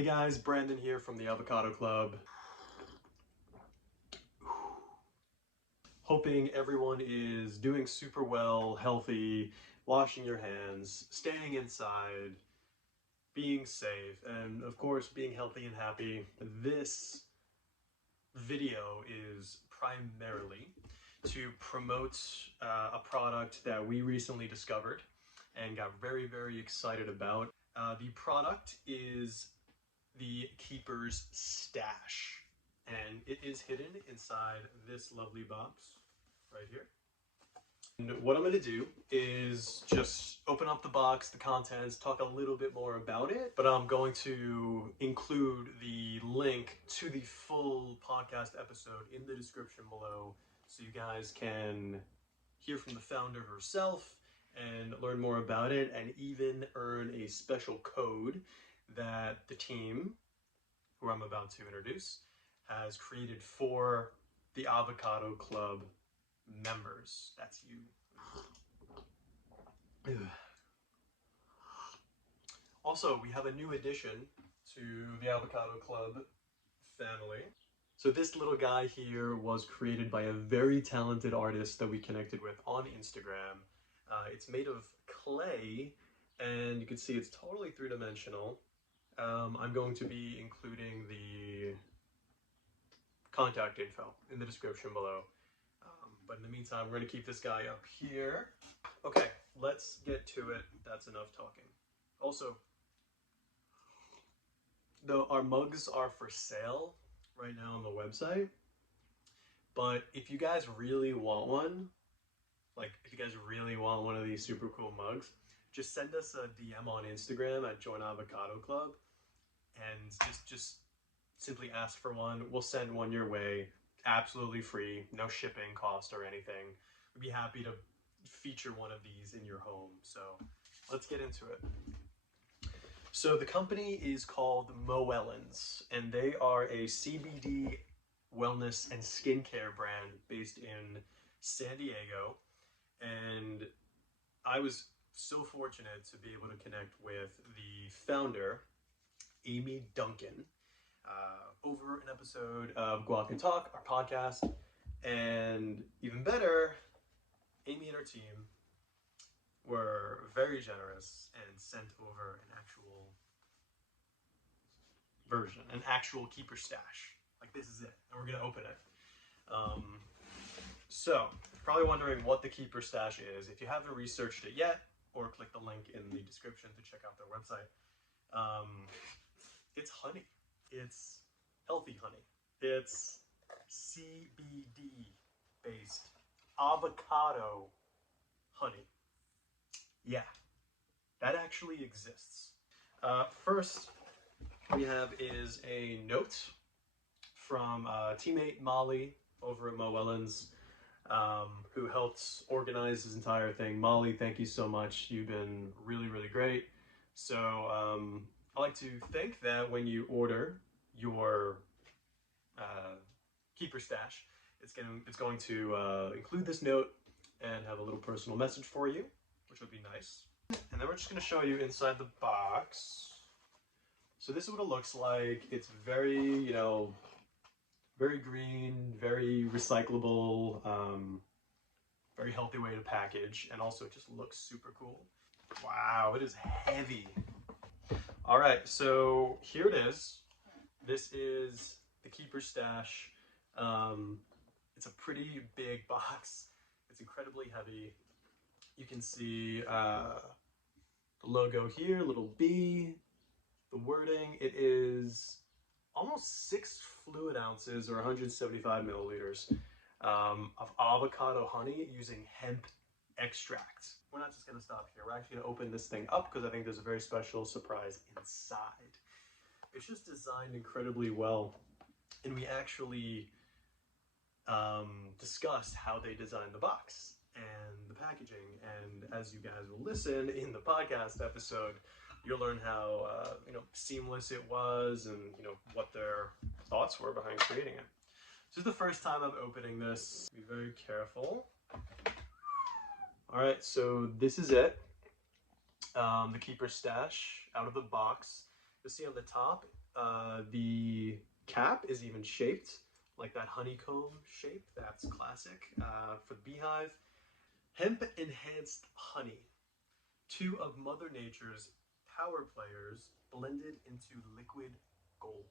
Hey guys, Brandon here from the Avocado Club. Hoping everyone is doing super well, healthy, washing your hands, staying inside, being safe, and of course being healthy and happy. This video is primarily to promote a product that we recently discovered and got very excited about. The product is the Keeper's Stash, and it is hidden inside this lovely box right here. And what I'm going to do is just open up the box, the contents, talk a little bit more about it, but I'm going to include the link to the full podcast episode in the description below so you guys can hear from the founder herself and learn more about it, and even earn a special code that the team, who I'm about to introduce, has created for the Avocado Club members. That's you. Also, we have a new addition to the Avocado Club family. So this little guy here was created by a very talented artist that we connected with on Instagram. It's made of clay, and you can see it's totally three-dimensional. I'm going to be including the contact info in the description below. But in the meantime, we're going to keep this guy up here. Okay, let's get to it. That's enough talking. Also, our mugs are for sale right now on the website. But if you guys really want one, if you guys really want one of these super cool mugs, just send us a DM on Instagram at Join Avocado Club, and just simply ask for one. We'll send one your way, absolutely free, no shipping cost or anything. We'd be happy to feature one of these in your home. So let's get into it. So the company is called Mowellens, and they are a CBD wellness and skincare brand based in San Diego. And I was so fortunate to be able to connect with the founder, Amy Duncan, over an episode of Guac and Talk, our podcast. And even better, Amy and her team were very generous and sent over an actual version, an actual Keeper Stash. Like, this is it, and we're gonna open it. So, probably wondering what the Keeper Stash is. If you haven't researched it yet, or click the link in the description to check out their website. It's honey. It's healthy honey. It's CBD based avocado honey. Yeah, that actually exists. First we have is a note from teammate Molly over at Mowellens, who helped organize this entire thing. Molly, thank you so much. You've been really great. So I like to think that when you order your Keeper Stash, it's going to include this note and have a little personal message for you, which would be nice. And then we're just going to show you inside the box. So this is what it looks like. It's very, very green, very recyclable, very healthy way to package, and also it just looks super cool. Wow, it is heavy. All right, so here it is. This is the Keeper Stash. It's a pretty big box. It's incredibly heavy. You can see the logo here, little B, the wording. It is almost 6 fluid ounces or 175 milliliters of avocado honey using hemp extract. We're not just going to stop here. We're actually going to open this thing up because I think there's a very special surprise inside. It's just designed incredibly well, and we actually discussed how they designed the box and the packaging. And as you guys will listen in the podcast episode, you'll learn how seamless it was, and what their thoughts were behind creating it. This is the first time I'm opening this. Be very careful. All right, so this is it. The Keeper Stash out of the box. You'll see on the top The cap is even shaped like that honeycomb shape. That's classic for the beehive. Hemp enhanced honey. Two of Mother Nature's power players blended into liquid gold.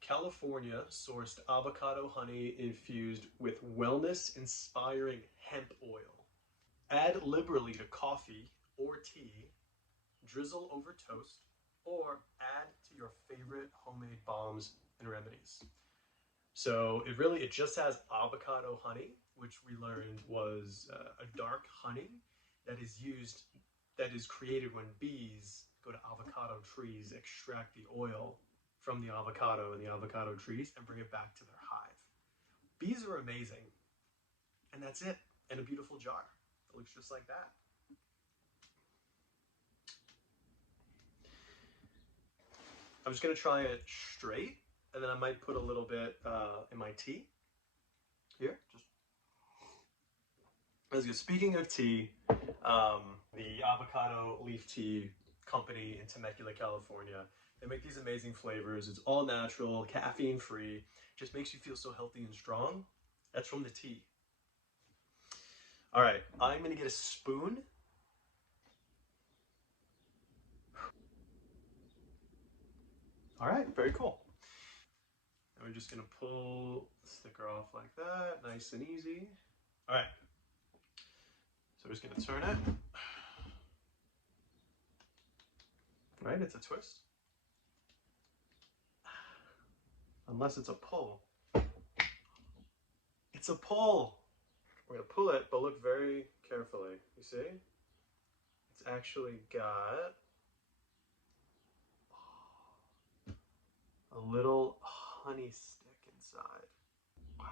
California sourced avocado honey infused with wellness inspiring hemp oil. Add liberally to coffee or tea, drizzle over toast, or add to your favorite homemade balms and remedies. So it just has avocado honey, which we learned was a dark honey that is used that is created when bees go to avocado trees, extract the oil from the avocado and the avocado trees, and bring it back to their hive. Bees are amazing, and that's it in a beautiful jar. It looks just like that. I'm just gonna try it straight, and then I might put a little bit in my tea. Here, just as good. Speaking of tea, the Avocado Leaf Tea Company in Temecula, California, they make these amazing flavors. It's all natural, caffeine free, just makes you feel so healthy and strong. That's from the tea. All right, I'm gonna get a spoon. All right, very cool. And we're just gonna pull the sticker off like that, nice and easy. All right, so we're just gonna turn it. All right, it's a twist. Unless it's a pull. It's a pull. We're gonna pull it, but look very carefully. You see? It's actually got a little honey stick inside. Wow,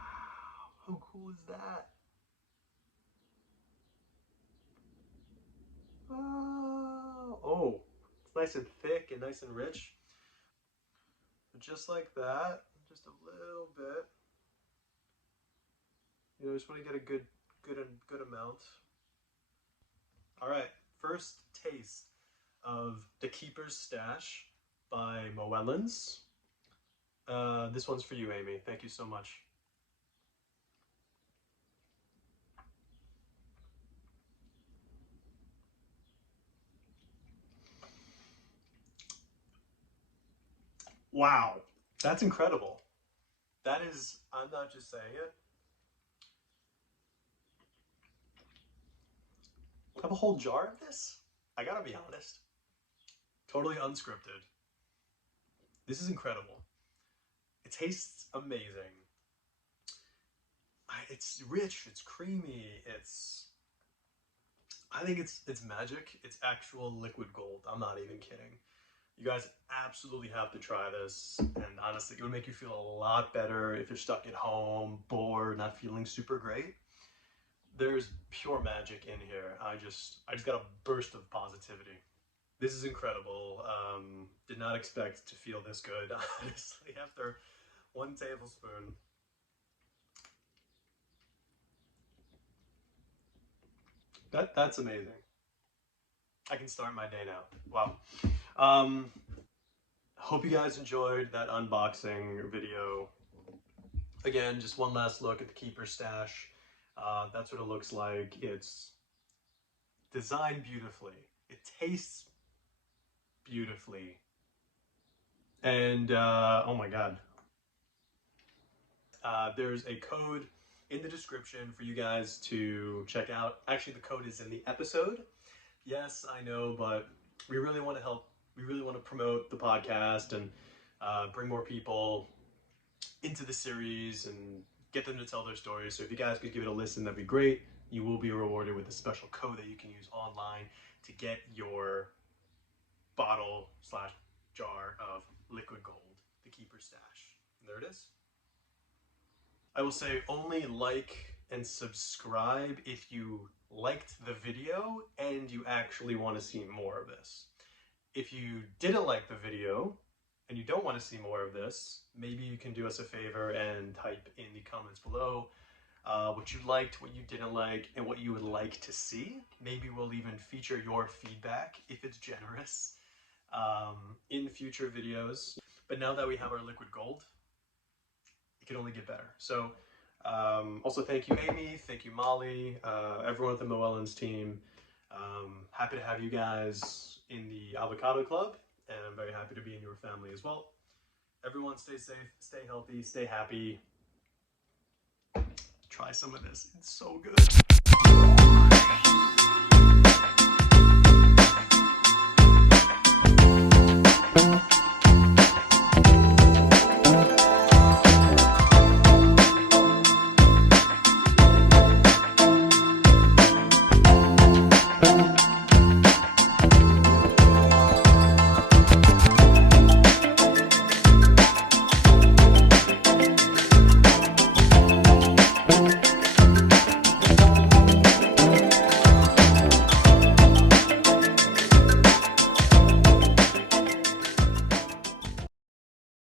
how cool is that? Oh, it's nice and thick and nice and rich. Just like that, just a little bit. You know, just want to get a good amount. All right, first taste of The Keeper's Stash by Mowellens. This one's for you, Amy. Thank you so much. Wow, that's incredible. That is, I'm not just saying it. I have a whole jar of this? I gotta be honest. Totally unscripted. This is incredible. It tastes amazing. It's rich, it's creamy, I think it's magic. It's actual liquid gold. I'm not even kidding. You guys absolutely have to try this. And honestly, it would make you feel a lot better if you're stuck at home, bored, not feeling super great. There's pure magic in here. I just got a burst of positivity. This is incredible. Did not expect to feel this good, honestly, after one tablespoon. That's amazing. I can start my day now. Wow. Um, Hope you guys enjoyed that unboxing video. Again, just one last look at the Keeper Stash. That's what it looks like. It's designed beautifully. It tastes beautifully. And oh my God. There's a code in the description for you guys to check out. Actually, the code is in the episode. Yes, I know, but we really want to help. We really want to promote the podcast and bring more people into the series and get them to tell their stories. So if you guys could give it a listen, that'd be great. You will be rewarded with a special code that you can use online to get your bottle slash jar of liquid gold, the Keeper Stash. And there it is. I will say only like and subscribe if you liked the video and you actually want to see more of this. If you didn't like the video and you don't want to see more of this, maybe you can do us a favor and type in the comments below what you liked, what you didn't like, and what you would like to see. Maybe we'll even feature your feedback if it's generous. in future videos. But now that we have our liquid gold, it can only get better. So also thank you, Amy, thank you, Molly, everyone at the Mowellens team. Happy to have you guys in the Avocado Club, and I'm very happy to be in your family as well. Everyone stay safe, stay healthy, stay happy. Try some of this, it's so good.